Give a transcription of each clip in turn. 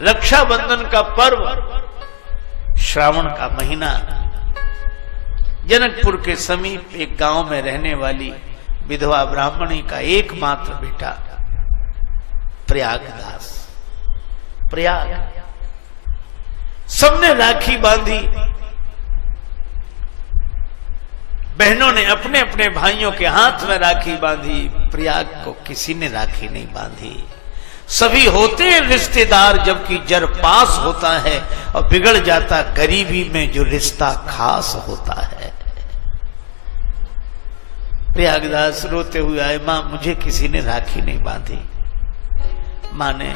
रक्षाबंधन का पर्व, श्रावण का महीना, जनकपुर के समीप एक गांव में रहने वाली विधवा ब्राह्मणी का एकमात्र बेटा प्रयागदास। प्रयाग सबने राखी बांधी, बहनों ने अपने अपने भाइयों के हाथ में राखी बांधी। प्रयाग को किसी ने राखी नहीं बांधी। सभी होते हैं रिश्तेदार, जबकि जर पास होता है और बिगड़ जाता गरीबी में जो रिश्ता खास होता है। प्रयागदास रोते हुए आए, मां मुझे किसी ने राखी नहीं बांधी। मां ने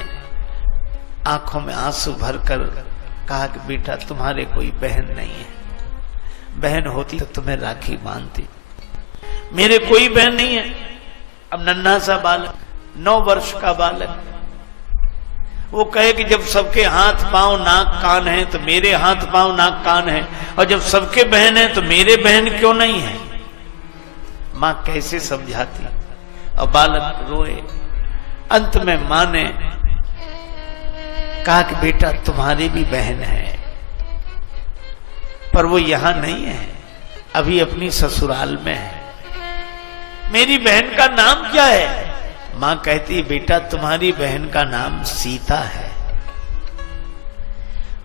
आंखों में आंसू भरकर कहा कि बेटा तुम्हारे कोई बहन नहीं है, बहन होती तो तुम्हें राखी बांधती। मेरे कोई बहन नहीं है। अब नन्हा सा बालक, 9 वर्ष का बालक, वो कहे कि जब सबके हाथ पांव नाक कान है तो मेरे हाथ पांव नाक कान है, और जब सबके बहन है तो मेरे बहन क्यों नहीं है। मां कैसे समझाती, और बालक रोए। अंत में मां ने कहा कि बेटा तुम्हारी भी बहन है, पर वो यहां नहीं है, अभी अपनी ससुराल में है। मेरी बहन का नाम क्या है। मां कहती बेटा तुम्हारी बहन का नाम सीता है।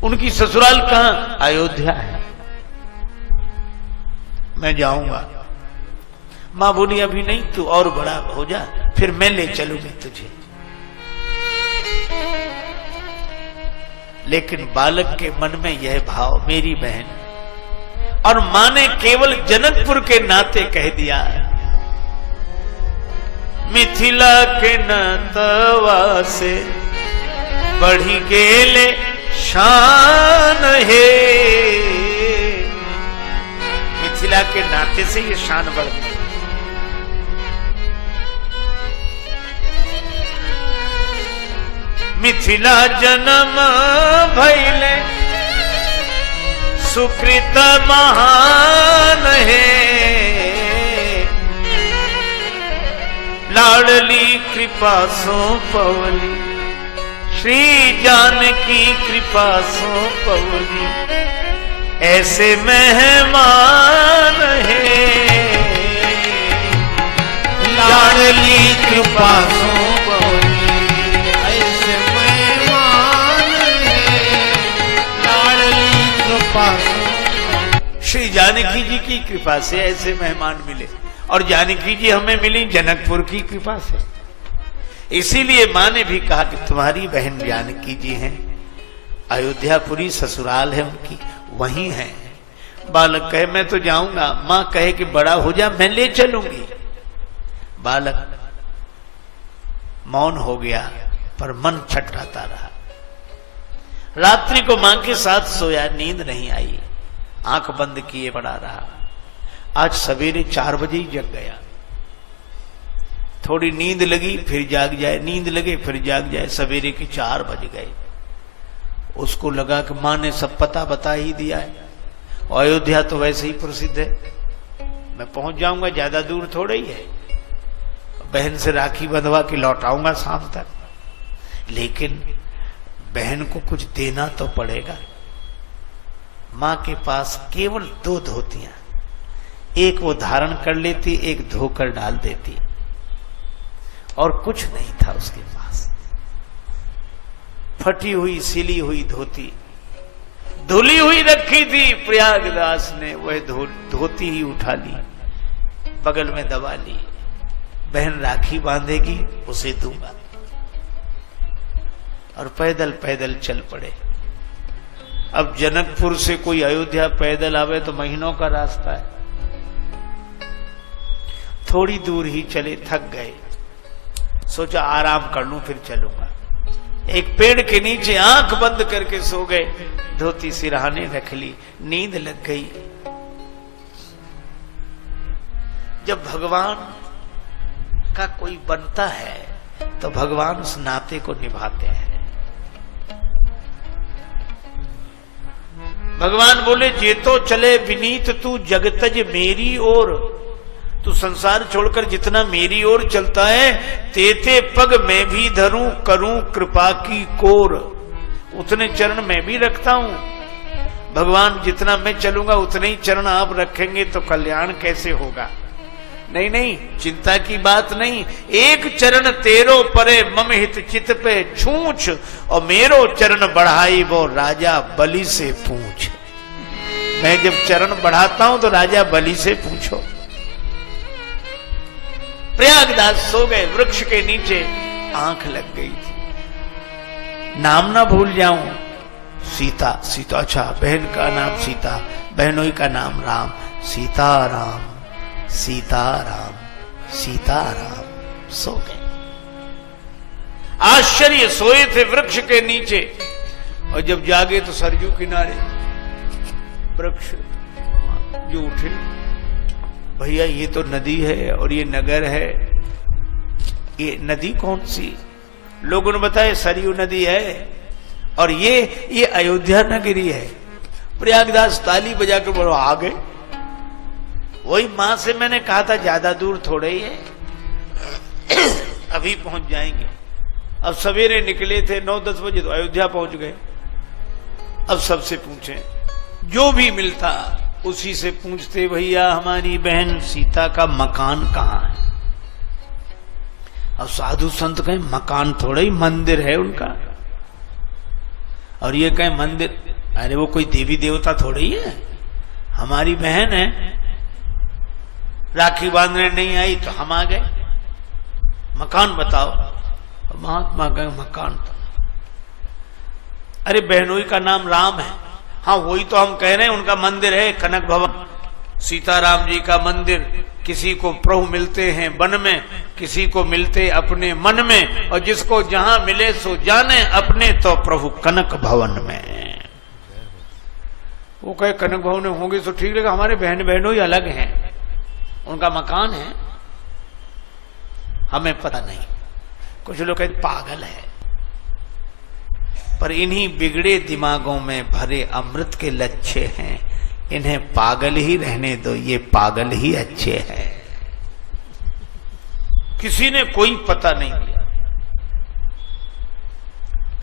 उनकी ससुराल कहां, अयोध्या है। मैं जाऊंगा। मां बोली अभी नहीं, तू और बड़ा हो जा, फिर मैं ले चलूंगी तुझे। लेकिन बालक के मन में यह भाव, मेरी बहन, और मां ने केवल जनकपुर के नाते कह दिया, मिथिला के नतवा से बढ़ी गेले शान है। मिथिला के नाते से ये शान बढ़ गई। मिथिला जन्म भैले सुकृत महान है, लाडली कृपा सो पवली, श्री जानकी कृपा सो पवली, ऐसे मेहमान है, लाडली कृपा सो पवली, ऐसे मेहमान है, लाडली कृपा सो। श्री जानकी जी की कृपा से ऐसे मेहमान मिले, और जानकी जी हमें मिली जनकपुर की कृपा से। इसीलिए मां ने भी कहा कि तुम्हारी बहन जानकी जी हैं, अयोध्यापुरी ससुराल है उनकी, वहीं है। बालक कहे मैं तो जाऊंगा। मां कहे कि बड़ा हो जा, मैं ले चलूंगी। बालक मौन हो गया, पर मन छटपटाता रहा। रात्रि को मां के साथ सोया, नींद नहीं आई, आंख बंद किए पड़ा रहा। आज सवेरे 4 बजे ही जग गया। थोड़ी नींद लगी फिर जाग जाए, नींद लगे फिर जाग जाए, सवेरे के 4 बज गए। उसको लगा कि मां ने सब पता बता ही दिया है, और अयोध्या तो वैसे ही प्रसिद्ध है, मैं पहुंच जाऊंगा, ज्यादा दूर थोड़ा ही है। बहन से राखी बंधवा के लौटाऊंगा शाम तक। लेकिन बहन को कुछ देना तो पड़ेगा। मां के पास केवल 2 धोतियां, एक वो धारण कर लेती, एक धोकर डाल देती, और कुछ नहीं था उसके पास। फटी हुई सिली हुई धोती धुली हुई रखी थी। प्रयागदास ने वह धोती ही उठा ली, बगल में दबा ली। बहन राखी बांधेगी, उसे दूंगा। और पैदल पैदल चल पड़े। अब जनकपुर से कोई अयोध्या पैदल आवे तो महीनों का रास्ता है। थोड़ी दूर ही चले, थक गए, सोचा आराम कर लूं फिर चलूंगा। एक पेड़ के नीचे आंख बंद करके सो गए, धोती सिरहाने रख ली, नींद लग गई। जब भगवान का कोई बनता है तो भगवान उस नाते को निभाते हैं। भगवान बोले जे तो चले विनीत तू जगतज मेरी ओर, तू संसार छोड़कर जितना मेरी ओर चलता है, तेते पग मैं भी धरूं करूं कृपा की कोर। उतने चरण मैं भी रखता हूं। भगवान जितना मैं चलूंगा उतने ही चरण आप रखेंगे तो कल्याण कैसे होगा? नहीं नहीं, चिंता की बात नहीं। एक चरण तेरो परे मम हित चित पे छूछ, और मेरो चरण बढ़ाई वो राजा बलि से पूछ। मैं जब चरण बढ़ाता हूं तो राजा बलि से पूछो। प्रयागदास सो गए, वृक्ष के नीचे आंख लग गई थी। नाम ना भूल जाऊं, सीता। सीता, अच्छा बहन का नाम सीता, बहनोई का नाम राम। सीताराम सीताराम सीताराम। सो गए। आश्चर्य, सोए थे वृक्ष के नीचे, और जब जागे तो सरजू किनारे वृक्ष जो उठे, भैया ये तो नदी है और ये नगर है। ये नदी कौन सी? लोगों ने बताया सरयू नदी है, और ये अयोध्या नगरी है। प्रयागदास ताली बजाकर बोलो आ गए। वही मां से मैंने कहा था ज्यादा दूर थोड़े ही है, अभी पहुंच जाएंगे। अब सवेरे निकले थे 9-10 बजे, तो अयोध्या पहुंच गए। अब सबसे पूछे, जो भी मिलता उसी से पूछते, भैया हमारी बहन सीता का मकान कहाँ है? अब साधु संत कहें मकान थोड़ा ही, मंदिर है उनका। और ये कहें मंदिर, अरे वो कोई देवी देवता थोड़ी ही है, हमारी बहन है। राखी बांधने नहीं आई तो हम आ गए, मकान बताओ। महात्मा कहे मकान तो, अरे बहनोई का नाम राम है। हाँ वही तो हम कह रहे हैं, उनका मंदिर है कनक भवन, सीताराम जी का मंदिर। किसी को प्रभु मिलते हैं वन में, किसी को मिलते अपने मन में, और जिसको जहां मिले सो जाने अपने, तो प्रभु कनक भवन में। वो कहे कनक भवन में होंगे तो ठीक लगा, हमारे बहन बहनों ही अलग हैं, उनका मकान है, हमें पता नहीं। कुछ लोग कहते पागल है, पर इन्हीं बिगड़े दिमागों में भरे अमृत के लच्छे हैं। इन्हें पागल ही रहने दो, ये पागल ही अच्छे हैं। किसी ने कोई पता नहीं दिया।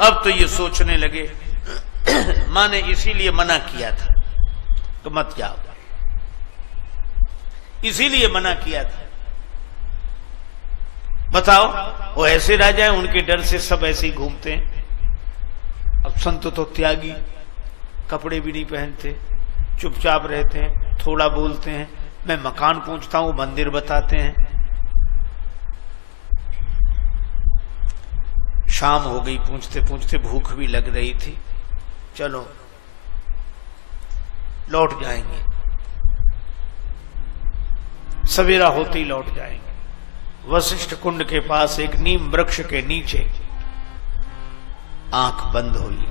अब तो ये सोचने लगे, मां ने इसीलिए मना किया था तो मत जाओ, इसीलिए मना किया था। बताओ, वो ऐसे राजा हैं, उनके डर से सब ऐसे ही घूमते हैं। अब संत तो त्यागी, कपड़े भी नहीं पहनते, चुपचाप रहते हैं, थोड़ा बोलते हैं। मैं मकान पूछता हूं, मंदिर बताते हैं। शाम हो गई, पूछते पूछते भूख भी लग रही थी। चलो लौट जाएंगे, सवेरा होते ही लौट जाएंगे। वशिष्ठ कुंड के पास एक नीम वृक्ष के नीचे आंख बंद हुई,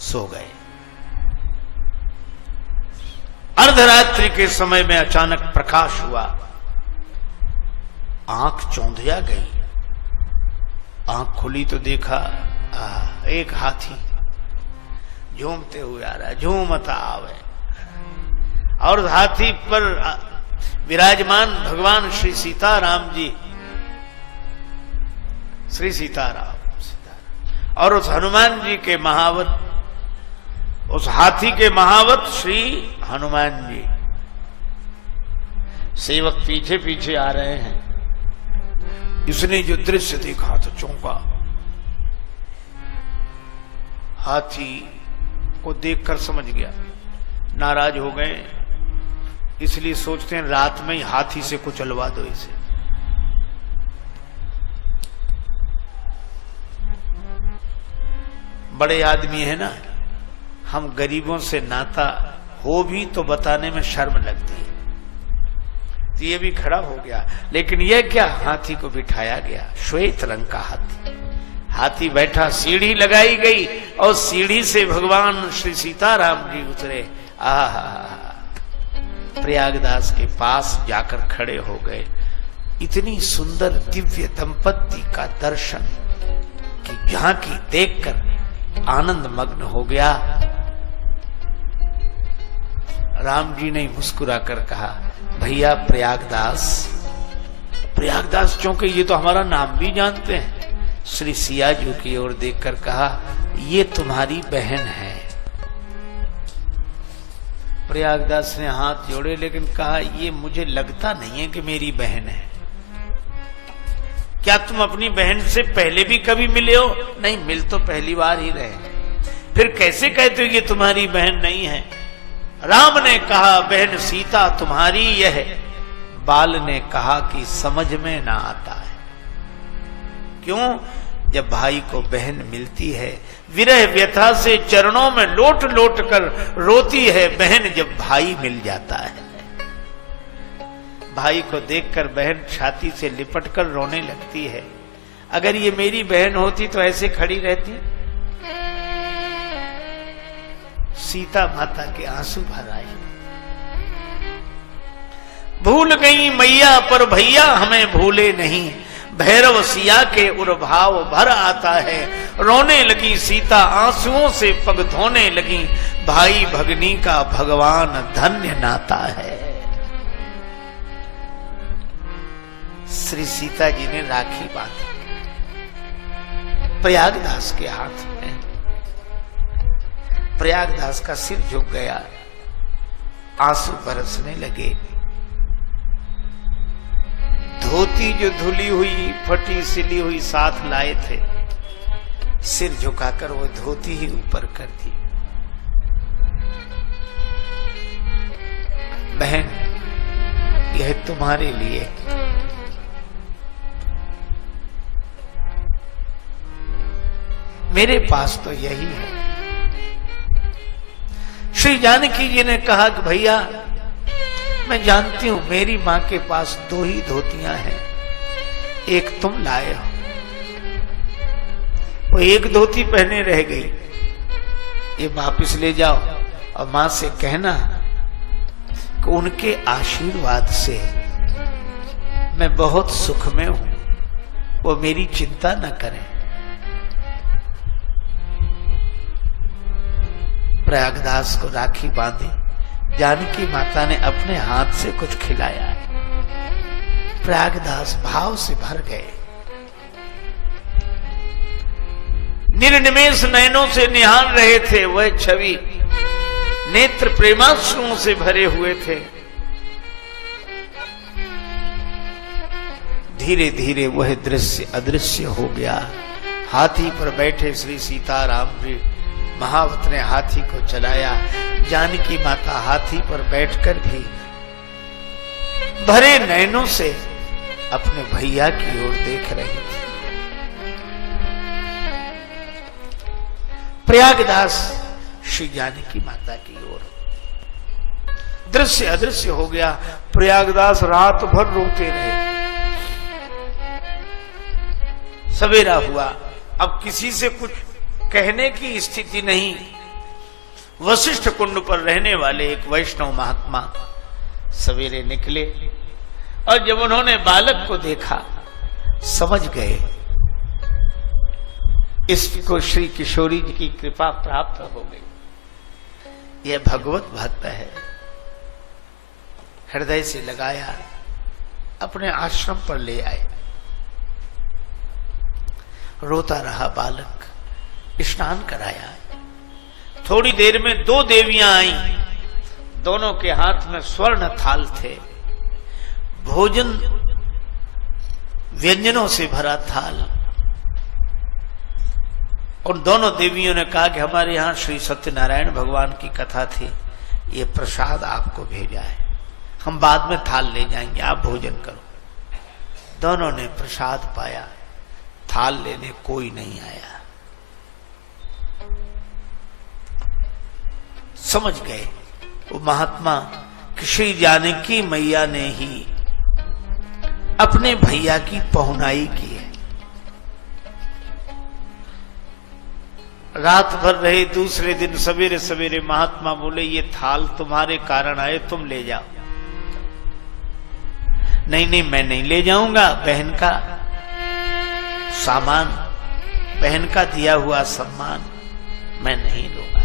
सो गए। अर्धरात्रि के समय में अचानक प्रकाश हुआ, आंख चौंधिया गई। आंख खुली तो देखा एक हाथी झूमते हुए आ रहा है, झूमता आवे, और हाथी पर विराजमान भगवान श्री सीताराम जी, श्री सीताराम, और उस हनुमान जी के महावत, उस हाथी के महावत श्री हनुमान जी। सेवक पीछे पीछे आ रहे हैं। इसने जो दृश्य देखा तो चौंका। हाथी को देखकर समझ गया, नाराज हो गए, इसलिए सोचते हैं रात में ही हाथी से कुचलवा दो इसे। बड़े आदमी है ना, हम गरीबों से नाता हो भी तो बताने में शर्म लगती है। तो ये भी खड़ा हो गया, लेकिन यह क्या, हाथी को बिठाया गया, श्वेत रंग का हाथी। हाथी बैठा, सीढ़ी लगाई गई, और सीढ़ी से भगवान श्री सीताराम जी उतरे। आहा, प्रयागदास के पास जाकर खड़े हो गए। इतनी सुंदर दिव्य दंपत्ति का दर्शन की झांकी देखकर आनंद मग्न हो गया। राम जी ने मुस्कुरा कर कहा, भैया प्रयागदास। प्रयागदास क्योंकि ये तो हमारा नाम भी जानते हैं, श्री सियाजू की ओर देखकर कहा, ये तुम्हारी बहन है। प्रयागदास ने हाथ जोड़े लेकिन कहा, ये मुझे लगता नहीं है कि मेरी बहन है। क्या तुम अपनी बहन से पहले भी कभी मिले हो? नहीं, मिल तो पहली बार ही रहे। फिर कैसे कहते हो ये तुम्हारी बहन नहीं है? राम ने कहा, बहन सीता तुम्हारी यह। बाल ने कहा कि समझ में ना आता है। क्यों? जब भाई को बहन मिलती है, विरह व्यथा से चरणों में लोट लोट कर रोती है बहन जब भाई मिल जाता है। भाई को देखकर बहन छाती से लिपट कर रोने लगती है। अगर ये मेरी बहन होती तो ऐसे खड़ी रहती? सीता माता के आंसू भर आए। भूल गई मैया पर भैया हमें भूले नहीं, भैरव सिया के उर्भाव भर आता है। रोने लगी सीता आंसुओं से पग धोने लगी, भाई भगनी का भगवान धन्य नाता है। श्री सीता जी ने राखी बांधी प्रयागदास के हाथ में। प्रयागदास का सिर झुक गया, आंसू बरसने लगे। धोती जो धुली हुई फटी सिली हुई साथ लाए थे, सिर झुकाकर वो धोती ही ऊपर कर दी। बहन, यह तुम्हारे लिए। मेरे पास तो यही है। श्री जानकी जी ने कहा कि भैया, मैं जानती हूं मेरी मां के पास 2 ही धोतियां हैं, एक तुम लाए हो। वो एक धोती पहने रह गई, ये वापिस ले जाओ और मां से कहना कि उनके आशीर्वाद से मैं बहुत सुख में हूं, वो मेरी चिंता न करें। प्रयागदास को राखी बांधी। जानकी माता ने अपने हाथ से कुछ खिलाया। प्रयागदास भाव से भर गए। निर्निमेष नयनों से निहार रहे थे वह छवि, नेत्र प्रेमाश्रुओं से भरे हुए थे। धीरे धीरे वह दृश्य अदृश्य हो गया। हाथी पर बैठे श्री सीताराम जी, महावत ने हाथी को चलाया। जानकी माता हाथी पर बैठकर भी भरे नयनों से अपने भैया की ओर देख रही थी। प्रयागदास श्री जानकी माता की ओर, दृश्य अदृश्य हो गया। प्रयागदास रात भर रोते रहे। सवेरा हुआ, अब किसी से कुछ कहने की स्थिति नहीं। वशिष्ठ कुंड पर रहने वाले एक वैष्णव महात्मा सवेरे निकले और जब उन्होंने बालक को देखा समझ गए इसको श्री किशोरी जी की कृपा प्राप्त हो गई, यह भगवत भक्त है। हृदय से लगाया, अपने आश्रम पर ले आए। रोता रहा बालक, स्नान कराया। थोड़ी देर में 2 देवियां आईं, दोनों के हाथ में स्वर्ण थाल थे, भोजन व्यंजनों से भरा थाल। उन दोनों देवियों ने कहा कि हमारे यहां श्री सत्यनारायण भगवान की कथा थी, ये प्रसाद आपको भेजा है, हम बाद में थाल ले जाएंगे, आप भोजन करो। दोनों ने प्रसाद पाया, थाल लेने कोई नहीं आया। समझ गए वो महात्मा कि श्री जानकी मैया ने ही अपने भैया की पहुनाई की है। रात भर रहे। दूसरे दिन सवेरे सवेरे महात्मा बोले, ये थाल तुम्हारे कारण आए, तुम ले जाओ। नहीं नहीं, मैं नहीं ले जाऊंगा, बहन का सामान, बहन का दिया हुआ सम्मान मैं नहीं लूंगा।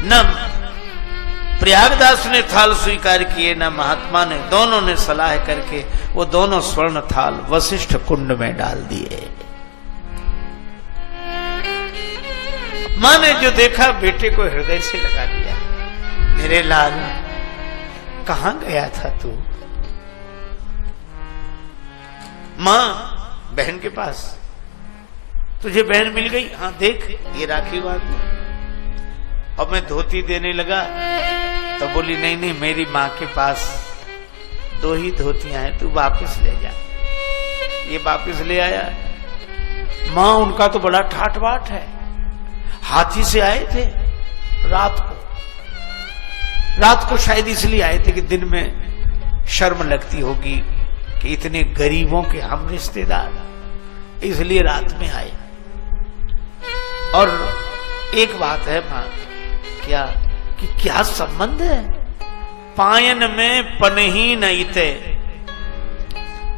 न प्रयागदास ने थाल स्वीकार किए, न महात्मा ने। दोनों ने सलाह करके वो दोनों स्वर्ण थाल वशिष्ठ कुंड में डाल दिए। मां ने जो देखा बेटे को हृदय से लगा लिया। मेरे लाल, कहां गया था तू? मां बहन के पास। तुझे बहन मिल गई? हाँ देख, ये राखी बांध दो। और मैं धोती देने लगा तो बोली नहीं नहीं, मेरी माँ के पास 2 ही धोतियां हैं, तू वापस ले जा। ये वापस ले आया। माँ उनका तो बड़ा ठाट बाट है। हाथी से आए थे रात को शायद इसलिए आए थे कि दिन में शर्म लगती होगी कि इतने गरीबों के हम रिश्तेदार, इसलिए रात में आए। और एक बात है मां, क्या कि क्या संबंध है? पायन में पनही न इते,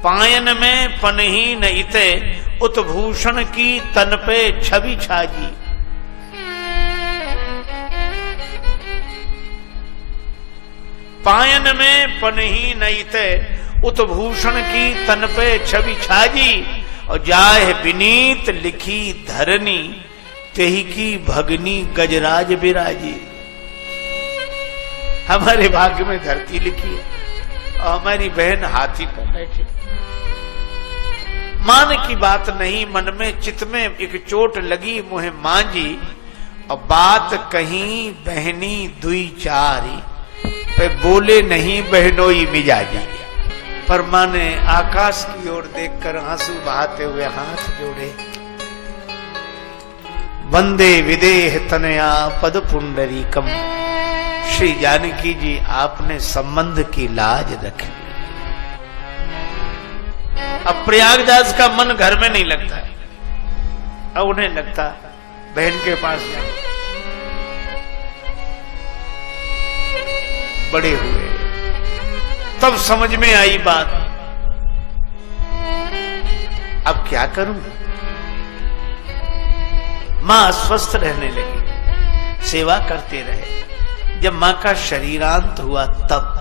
पायन में पनही न इते, उत्भूषण की तन पे छवि छाजी। पायन में पनही न इते, उत्भूषण की तन पे छवि छाजी। और जाहे विनीत लिखी धरनी, तेही की भगनी गजराज बिराजी। हमारे भाग्य में धरती लिखी है और हमारी बहन हाथी पर बैठी। मान की बात नहीं, मन में चित में एक चोट लगी मुहे मांझी। और बात कहीं बहनी दुई चारी, पे बोले नहीं बहनोई मिजाजी। पर मां ने आकाश की ओर देखकर आंसू बहाते हुए हाथ जोड़े। वंदे विदेह तनया पद पुंडरीकम। श्री जानकी जी, आपने संबंध की लाज रख ली। अब प्रयागराज का मन घर में नहीं लगता, अब उन्हें लगता बहन के पास जाए। बड़े हुए तब समझ में आई बात, अब क्या करूं? मां अस्वस्थ रहने लगी, सेवा करते रहे। जब मां का शरीरांत हुआ तब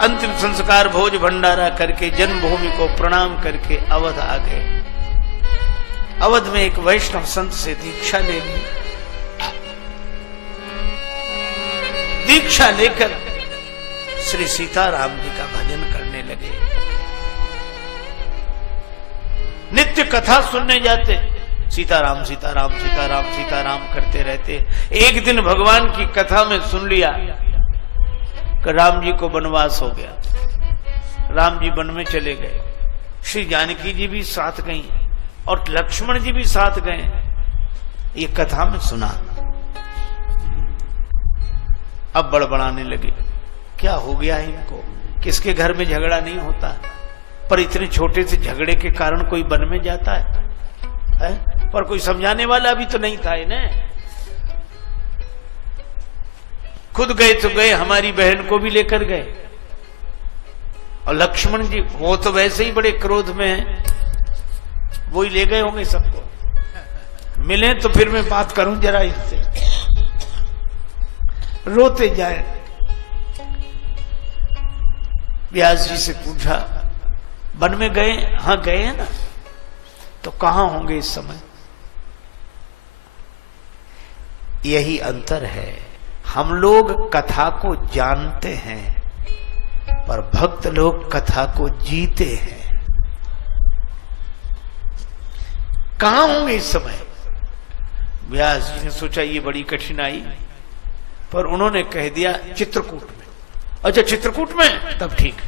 अंतिम संस्कार भोज भंडारा करके जन्मभूमि को प्रणाम करके अवध आ गए। अवध में एक वैष्णव संत से दीक्षा ले ली। दीक्षा लेकर श्री सीताराम जी का भजन करने लगे। नित्य कथा सुनने जाते, सीताराम सीताराम सीताराम सीताराम करते रहते। एक दिन भगवान की कथा में सुन लिया कि राम जी को वनवास हो गया। राम जी वन में चले गए, श्री जानकी जी भी साथ गई और लक्ष्मण जी भी साथ गए। ये कथा में सुना। अब बड़बड़ाने लगे, क्या हो गया है इनको? किसके घर में झगड़ा नहीं होता, पर इतने छोटे से झगड़े के कारण कोई वन में जाता है? पर कोई समझाने वाला भी तो नहीं था इन्हें। खुद गए तो गए, हमारी बहन को भी लेकर गए। और लक्ष्मण जी वो तो वैसे ही बड़े क्रोध में हैं, वो ही ले गए होंगे सबको। मिले तो फिर मैं बात करूं जरा इससे। रोते जाए। व्यास जी से पूछा, वन में गए? हाँ गए हैं ना, तो कहां होंगे इस समय? यही अंतर है, हम लोग कथा को जानते हैं पर भक्त लोग कथा को जीते हैं। कहां होंगे इस समय? व्यास जी ने सोचा ये बड़ी कठिनाई, पर उन्होंने कह दिया चित्रकूट में। अच्छा चित्रकूट में, तब ठीक।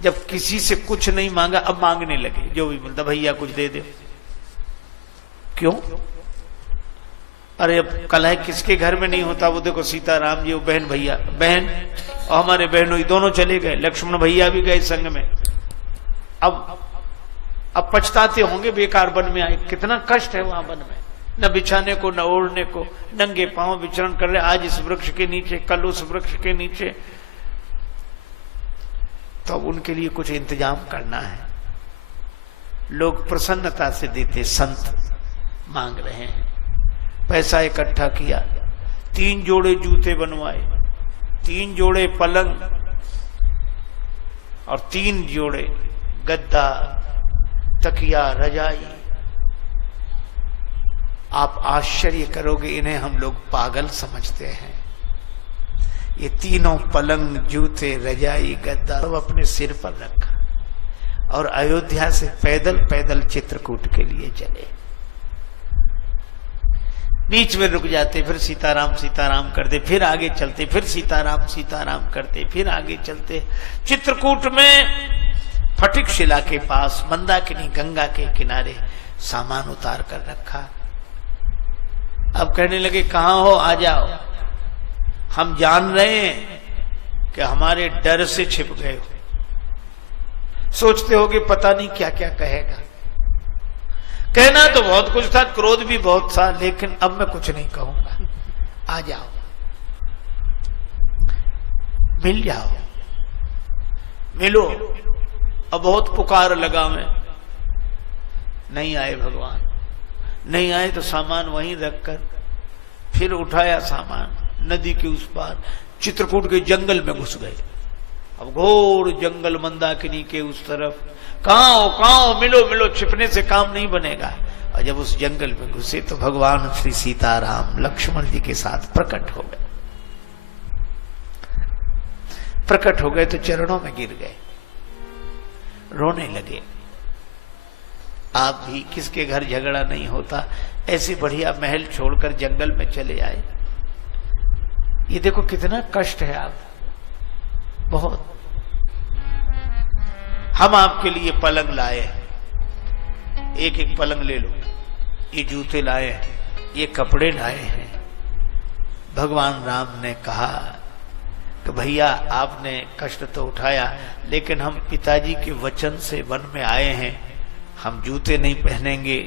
जब किसी से कुछ नहीं मांगा, अब मांगने लगे। जो भी बोलता, भैया कुछ दे दे। क्यों? अरे अब कलह किसके घर में नहीं होता? वो देखो सीताराम जी, वो बहन भैया, बहन और हमारे बहनों दोनों चले गए, लक्ष्मण भैया भी गए संग में। अब पछताते होंगे बेकार वन में आए। कितना कष्ट है वहां वन में, न बिछाने को न ओढ़ने को, नंगे पांव विचरण कर रहे, आज इस वृक्ष के नीचे, कल उस वृक्ष के नीचे। तो अब उनके लिए कुछ इंतजाम करना है। लोग प्रसन्नता से देते, संत मांग रहे हैं। पैसा इकट्ठा किया, 3 जोड़े जूते बनवाए, 3 जोड़े पलंग और 3 जोड़े गद्दा, तकिया, रजाई आप आश्चर्य करोगे, इन्हें हम लोग पागल समझते हैं। ये तीनों पलंग, जूते, रजाई, गद्दा सब अपने सिर पर रखा और अयोध्या से पैदल पैदल चित्रकूट के लिए चले। बीच में रुक जाते, फिर सीताराम सीताराम करते, फिर आगे चलते, फिर सीताराम सीताराम करते, फिर आगे चलते। चित्रकूट में फटिक शिला के पास मंदाकिनी गंगा के किनारे सामान उतार कर रखा। अब कहने लगे, कहां हो, आ जाओ, हम जान रहे हैं कि हमारे डर से छिप गए हो। सोचते हो कि पता नहीं क्या क्या कहेगा। कहना तो बहुत कुछ था, क्रोध भी बहुत था, लेकिन अब मैं कुछ नहीं कहूंगा। आ जाओ, मिल जाओ, मिलो। अब बहुत पुकार लगा मैं, नहीं आए भगवान। नहीं आए तो सामान वहीं रखकर फिर उठाया सामान, नदी के उस पार चित्रकूट के जंगल में घुस गए। अब घोर जंगल मंदाकिनी के उस तरफ। कहां हो, मिलो मिलो, छिपने से काम नहीं बनेगा। और जब उस जंगल में घुसे तो भगवान श्री सीताराम लक्ष्मण जी के साथ प्रकट हो गए। प्रकट हो गए तो चरणों में गिर गए, रोने लगे। आप भी किसके घर झगड़ा नहीं होता, ऐसी बढ़िया महल छोड़कर जंगल में चले आए। ये देखो कितना कष्ट है आप, बहुत। हम आपके लिए पलंग लाए, एक एक पलंग ले लो। ये जूते लाए हैं, ये कपड़े लाए हैं। भगवान राम ने कहा कि भैया आपने कष्ट तो उठाया, लेकिन हम पिताजी के वचन से वन में आए हैं। हम जूते नहीं पहनेंगे,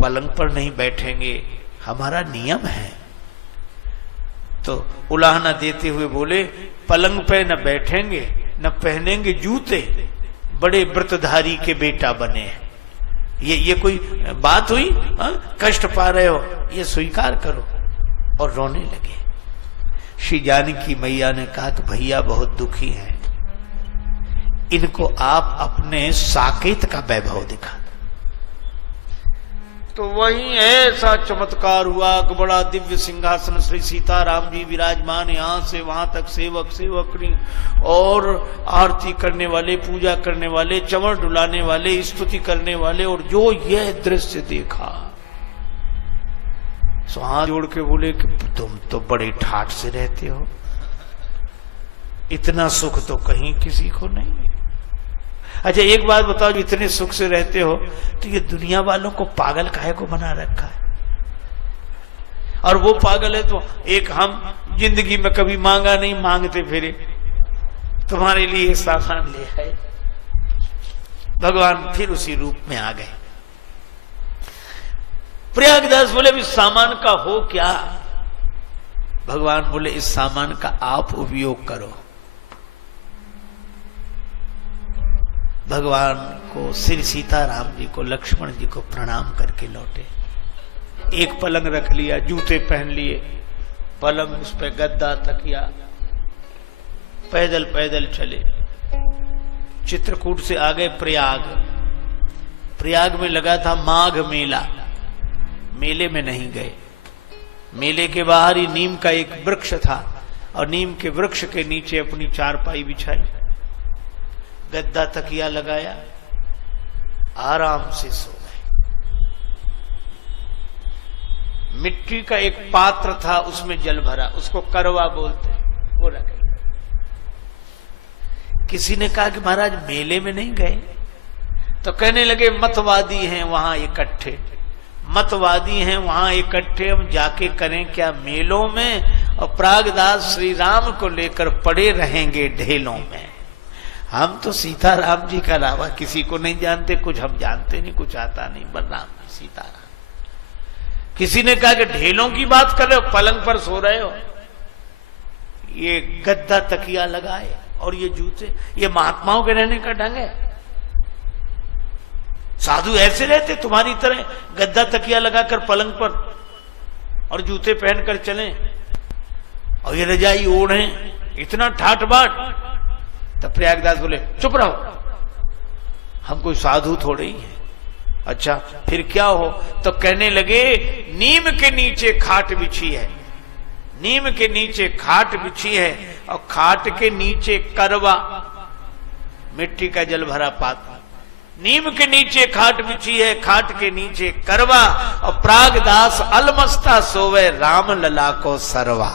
पलंग पर नहीं बैठेंगे, हमारा नियम है। तो उलाहना देते हुए बोले, पलंग पे न बैठेंगे न पहनेंगे जूते, बड़े व्रतधारी के बेटा बने। ये कोई बात हुई? कष्ट पा रहे हो, ये स्वीकार करो। और रोने लगे। श्री जानकी मैया ने कहा कि भैया बहुत दुखी हैं, इनको आप अपने साकेत का वैभव दिखा। तो वहीं ऐसा चमत्कार हुआ कि बड़ा दिव्य सिंहासन श्री सीताराम जी विराजमान, यहां से वहां तक सेवक सेवकनी और आरती करने वाले, पूजा करने वाले, चमर डुलाने वाले, स्तुति करने वाले। और जो यह दृश्य देखा सो हाथ जोड़ के बोले कि तुम तो बड़े ठाठ से रहते हो, इतना सुख तो कहीं किसी को नहीं। अच्छा एक बात बताओ, इतने सुख से रहते हो तो ये दुनिया वालों को पागल काहे को बना रखा है? और वो पागल है तो एक हम जिंदगी में कभी मांगा नहीं, मांगते फिरे, तुम्हारे लिए सामान ले आए। भगवान फिर उसी रूप में आ गए। प्रयागदास बोले इस सामान का हो क्या? भगवान बोले इस सामान का आप उपयोग करो। भगवान को, श्री सीताराम जी को, लक्ष्मण जी को प्रणाम करके लौटे। एक पलंग रख लिया, जूते पहन लिए, पलंग उस पे गद्दा तकिया, पैदल पैदल चले। चित्रकूट से आ गए प्रयाग। प्रयाग में लगा था माघ मेला, मेले में नहीं गए। मेले के बाहर ही नीम का एक वृक्ष था और नीम के वृक्ष के नीचे अपनी चारपाई बिछाई, गद्दा तकिया लगाया, आराम से सो गए। मिट्टी का एक पात्र था, उसमें जल भरा, उसको करवा बोलते, वो रख लिया। किसी ने कहा कि महाराज मेले में नहीं गए? तो कहने लगे मतवादी हैं वहां इकट्ठे, मतवादी हैं वहां इकट्ठे, हम जाके करें क्या मेलों में? और प्रागदास श्री राम को लेकर पड़े रहेंगे ढेलों में। हम तो सीताराम जी का अलावा किसी को नहीं जानते, कुछ हम जानते नहीं, कुछ आता नहीं, बलराम जी सीताराम। किसी ने कहा कि ढेलों की बात कर रहे हो, पलंग पर सो रहे हो, ये गद्दा तकिया लगाए और ये जूते, ये महात्माओं के रहने का ढंग है? साधु ऐसे रहते तुम्हारी तरह, गद्दा तकिया लगाकर पलंग पर और जूते पहनकर चलें और ये रजाई ओढ़े, इतना ठाठ बाट? तब प्रयागदास बोले चुप रहो, हम कोई साधु थोड़े ही हैं, अच्छा फिर क्या हो? तो कहने लगे नीम के नीचे खाट बिछी है, नीम के नीचे खाट बिछी है और खाट के नीचे करवा, मिट्टी का जल भरा पात्र। नीम के नीचे खाट बिछी है, खाट के नीचे करवा, और प्रागदास अलमस्ता सोवे राम लला को सरवा।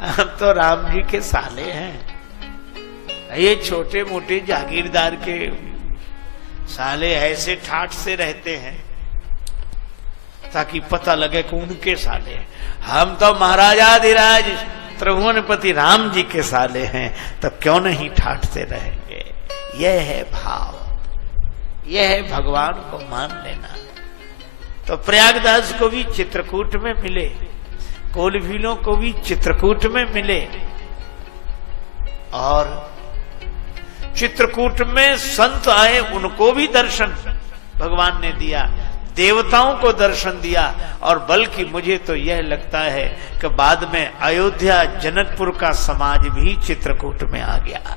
हम तो राम जी के साले हैं, ये छोटे मोटे जागीरदार के साले ऐसे ठाठ से रहते हैं ताकि पता लगे कि उनके साले हैं। हम तो महाराजाधिराज त्रिभुवनपति राम जी के साले हैं, तो क्यों नहीं ठाठ से रहेंगे? यह है भाव, यह है भगवान को मान लेना। तो प्रयागदास को भी चित्रकूट में मिले, कोलभीलों को भी चित्रकूट में मिले, और चित्रकूट में संत आए, उनको भी दर्शन भगवान ने दिया, देवताओं को दर्शन दिया। और बल्कि मुझे तो यह लगता है कि बाद में अयोध्या जनकपुर का समाज भी चित्रकूट में आ गया।